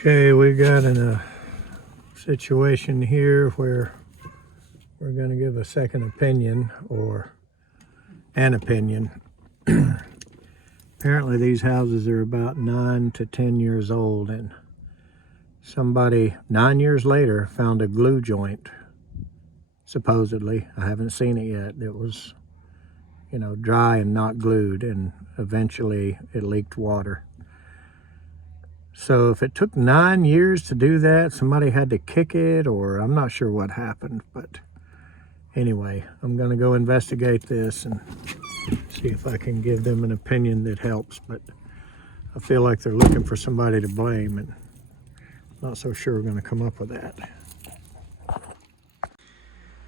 Okay, we got in a situation here where we're going to give a second opinion, or an opinion. Apparently these houses are about 9 to 10 years old, and somebody 9 years later found a glue joint, supposedly. I haven't seen it yet. It was, dry and not glued, and eventually it leaked water. So if it took 9 years to do that, somebody had to kick it, or I'm not sure what happened. But anyway, I'm going to go investigate this and see if I can give them an opinion that helps. But I feel like they're looking for somebody to blame, and I'm not so sure we're going to come up with that.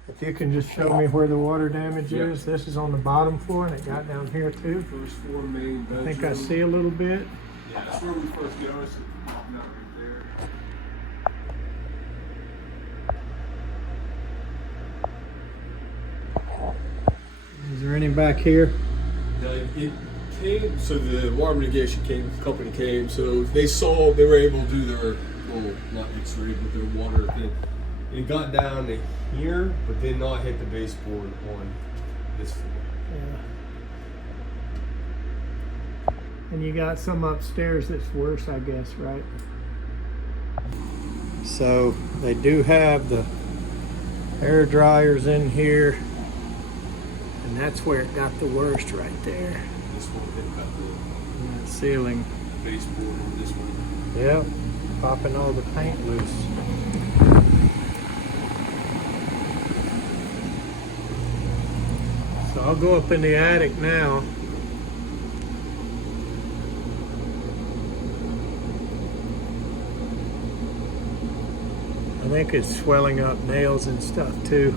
If you can just show me where the water damage is. This is on the bottom floor, and it got down here too. First floor, main bedroom. I think I see a little bit. Yeah, that's where we first go. It's popping out right there. Is there any back here? It came, so the water mitigation company came, so they were able to do their, well, not X-ray, but their water thing. And it got down to here, but did not hit the baseboard on this floor. Yeah. And you got some upstairs that's worse, I guess, right? So they do have the air dryers in here, and that's where it got the worst right there. This one, it got And that ceiling. the baseboard on this one. Yep, popping all the paint loose. So I'll go up in the attic now. I think it's swelling up nails and stuff too.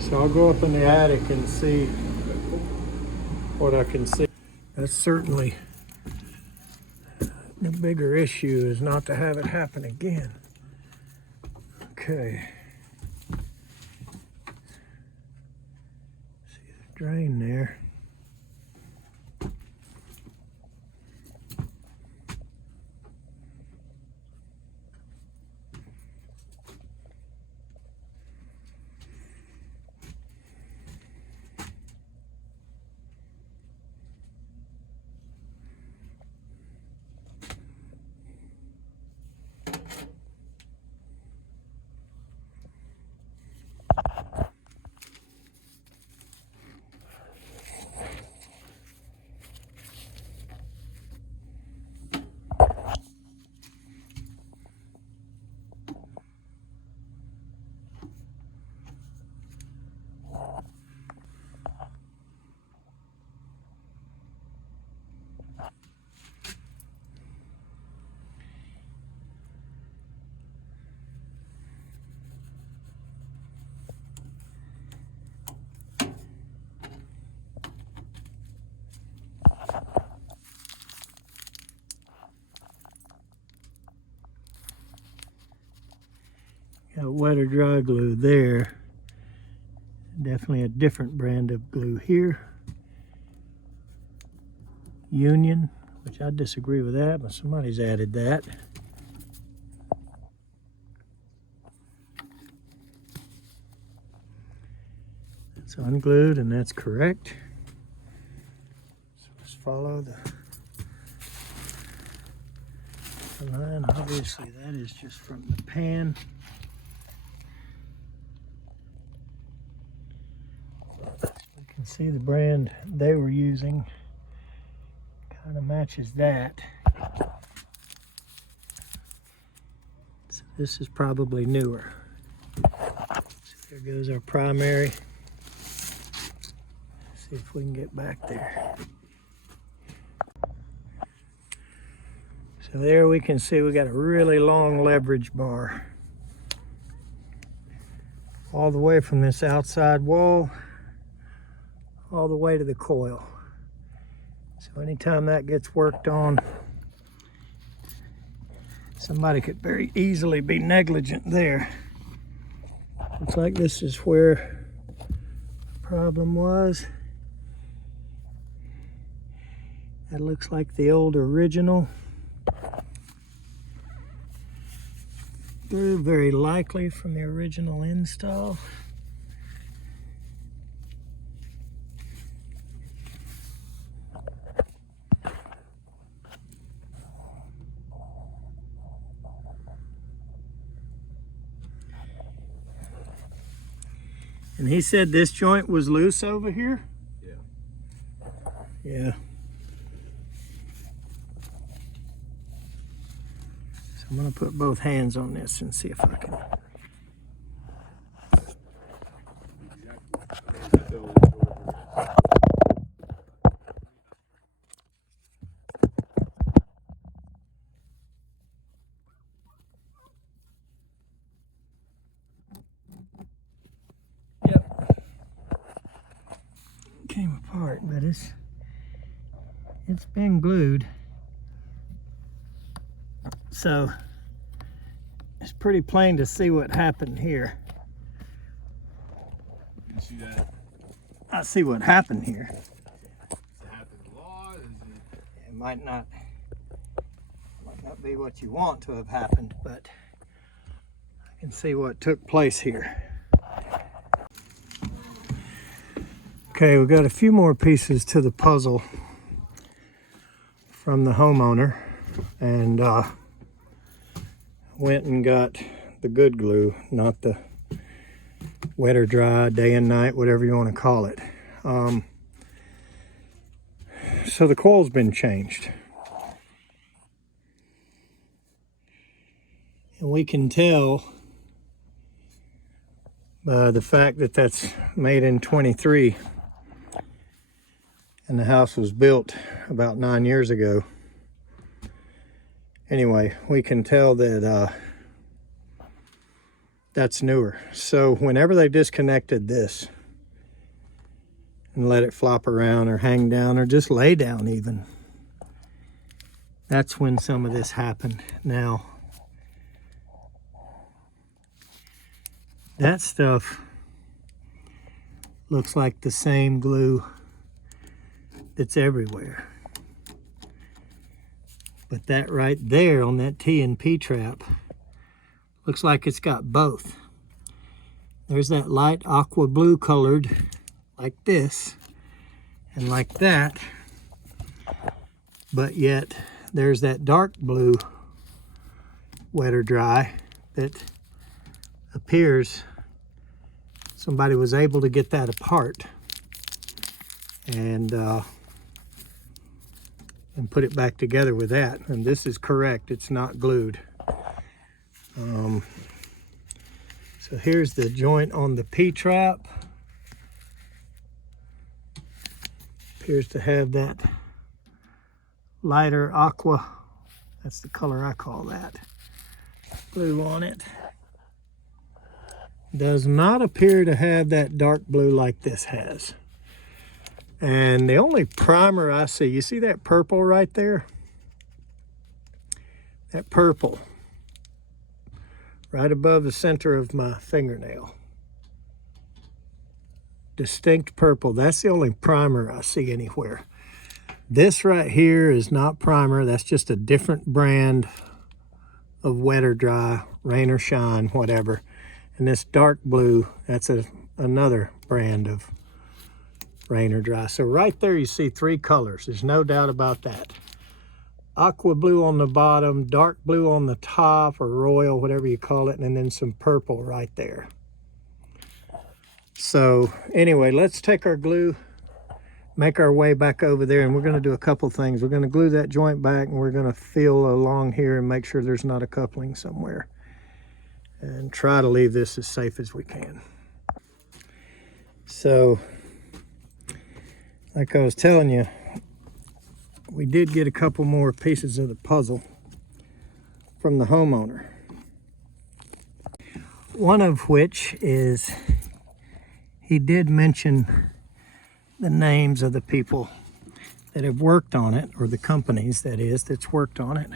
So I'll go up in the attic and see what I can see. That's certainly the bigger issue, is not to have it happen again. Okay. See the drain there. Got wet or dry glue there. Definitely a different brand of glue here. Union, which I disagree with that, but somebody's added that. It's unglued, and that's correct. So let's follow the line. Obviously that is just from the pan. You can see the brand they were using kind of matches that. So this is probably newer. So there goes our primary. See if we can get back there. So there we can see we got a really long leverage bar all the way from this outside wall all the way to the coil. So anytime that gets worked on, somebody could very easily be negligent there. Looks like this is where the problem was. That looks like the old original. Through, very likely from the original install. And he said this joint was loose over here? Yeah. Yeah. So I'm gonna put both hands on this and see if I can. Yep. Came apart, but it's been glued. So it's pretty plain to see what happened here. You see that? I see what happened here. Does it happen a lot? It might not be what you want to have happened, but I can see what took place here. Okay, we've got a few more pieces to the puzzle from the homeowner, and went and got the good glue, not the wet or dry, day and night, whatever you want to call it. So the coil's been changed. And we can tell by the fact that that's made in 23 and the house was built about 9 years ago. Anyway, we can tell that that's newer. So whenever they disconnected this and let it flop around or hang down or just lay down even, that's when some of this happened. Now, that stuff looks like the same glue that's everywhere. But that right there on that T and P trap looks like it's got both. There's that light aqua blue colored like this and like that, but yet there's that dark blue wet or dry that appears somebody was able to get that apart and put it back together with that. And this is correct, it's not glued. So here's the joint on the P-trap. Appears to have that lighter aqua, that's the color I call that, blue on it. Does not appear to have that dark blue like this has. And the only primer I see, you see that purple right there? That purple, right above the center of my fingernail. Distinct purple, that's the only primer I see anywhere. This right here is not primer, that's just a different brand of wet or dry, rain or shine, whatever. And this dark blue, that's another brand of rain or dry. So right there you see three colors, there's no doubt about that. Aqua blue on the bottom, dark blue on the top, or royal, whatever you call it, and then some purple right there. So anyway, let's take our glue, make our way back over there, and we're going to do a couple things. We're going to glue that joint back, and we're going to feel along here and make sure there's not a coupling somewhere, and try to leave this as safe as we can. So like I was telling you, we did get a couple more pieces of the puzzle from the homeowner. One of which is, he did mention the names of the people that have worked on it, or the companies, that is, that's worked on it.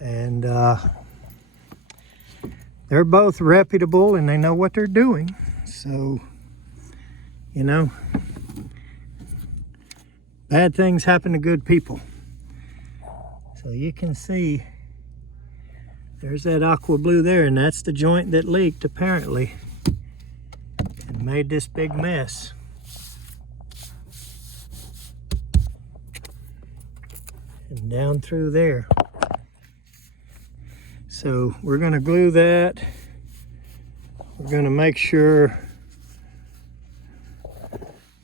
And they're both reputable and they know what they're doing. So, you know, bad things happen to good people. So you can see there's that aqua blue there, and that's the joint that leaked apparently and made this big mess. And down through there. So we're going to glue that. We're going to make sure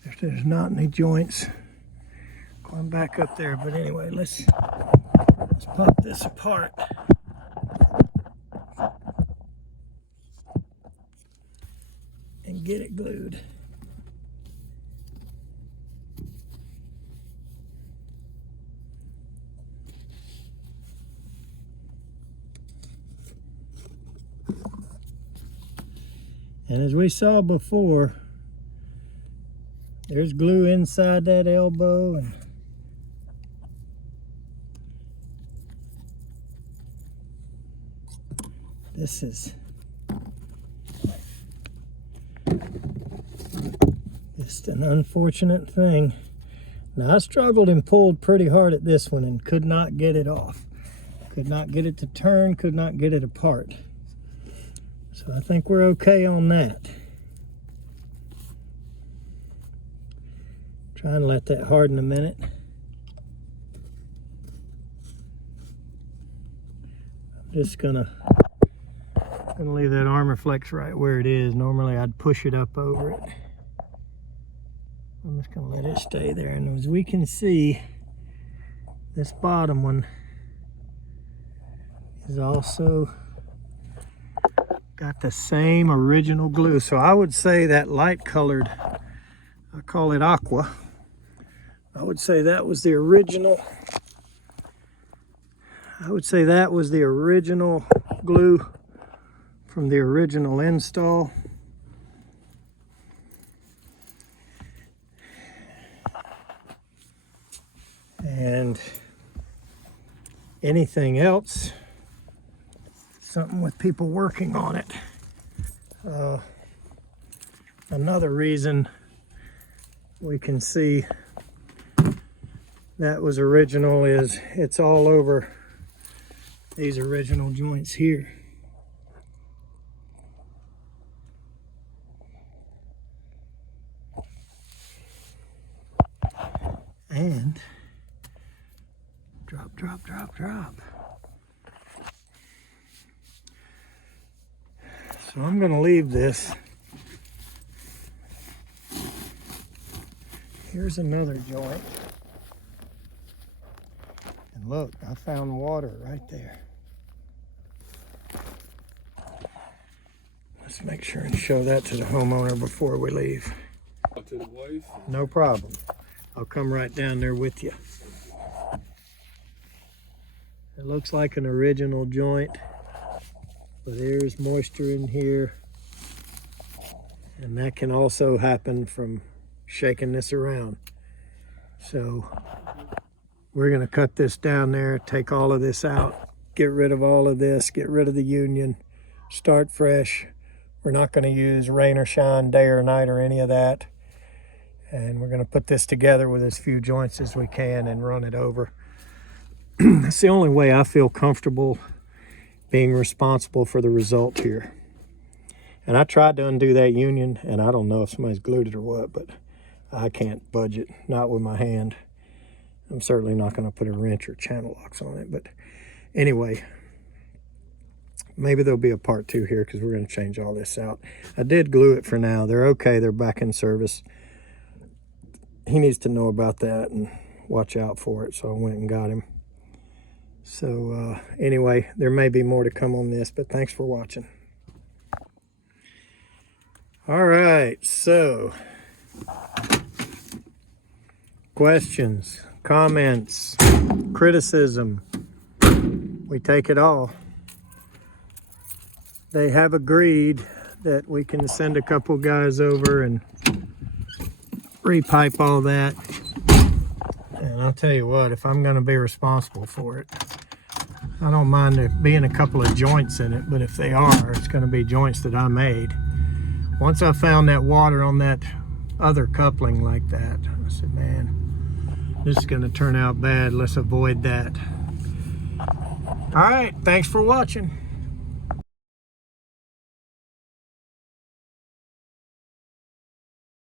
if there's not any joints going back up there. But anyway, let's pop this apart. And get it glued. And as we saw before, there's glue inside that elbow, and this is just an unfortunate thing. Now, I struggled and pulled pretty hard at this one and could not get it off. Could not get it to turn, could not get it apart. So I think we're okay on that. Try and let that harden a minute. I'm just gonna leave that armor flex right where it is. Normally I'd push it up over it. I'm just gonna let it stay there. And as we can see, this bottom one is also got the same original glue. So I would say that light colored, I call it aqua, I would say that was the original. I would say that was the original glue from the original install. And anything else, something with people working on it. Another reason we can see that was original is it's all over these original joints here. And drop, drop, drop, drop. So I'm going to leave this. Here's another joint. And look, I found water right there. Let's make sure and show that to the homeowner before we leave. To the wife. No problem. I'll come right down there with you. It looks like an original joint, but there's moisture in here. And that can also happen from shaking this around. So we're gonna cut this down there, take all of this out, get rid of all of this, get rid of the union, start fresh. We're not gonna use rain or shine, day or night or any of that. And we're gonna put this together with as few joints as we can and run it over. That's the only way I feel comfortable being responsible for the result here. And I tried to undo that union, and I don't know if somebody's glued it or what, but I can't budge it, not with my hand. I'm certainly not gonna put a wrench or channel locks on it, but anyway, maybe there'll be a part 2 here because we're gonna change all this out. I did glue it for now. They're okay, they're back in service. He needs to know about that and watch out for it, so I went and got him. So anyway, there may be more to come on this, but thanks for watching. All right, so questions, comments, criticism, we take it all. They have agreed that we can send a couple guys over and repipe all that. And I'll tell you what, if I'm gonna be responsible for it, I don't mind there being a couple of joints in it, but if they are, it's gonna be joints that I made. Once I found that water on that other coupling like that, I said, man, This is going to turn out bad. Let's avoid that. All right, thanks for watching.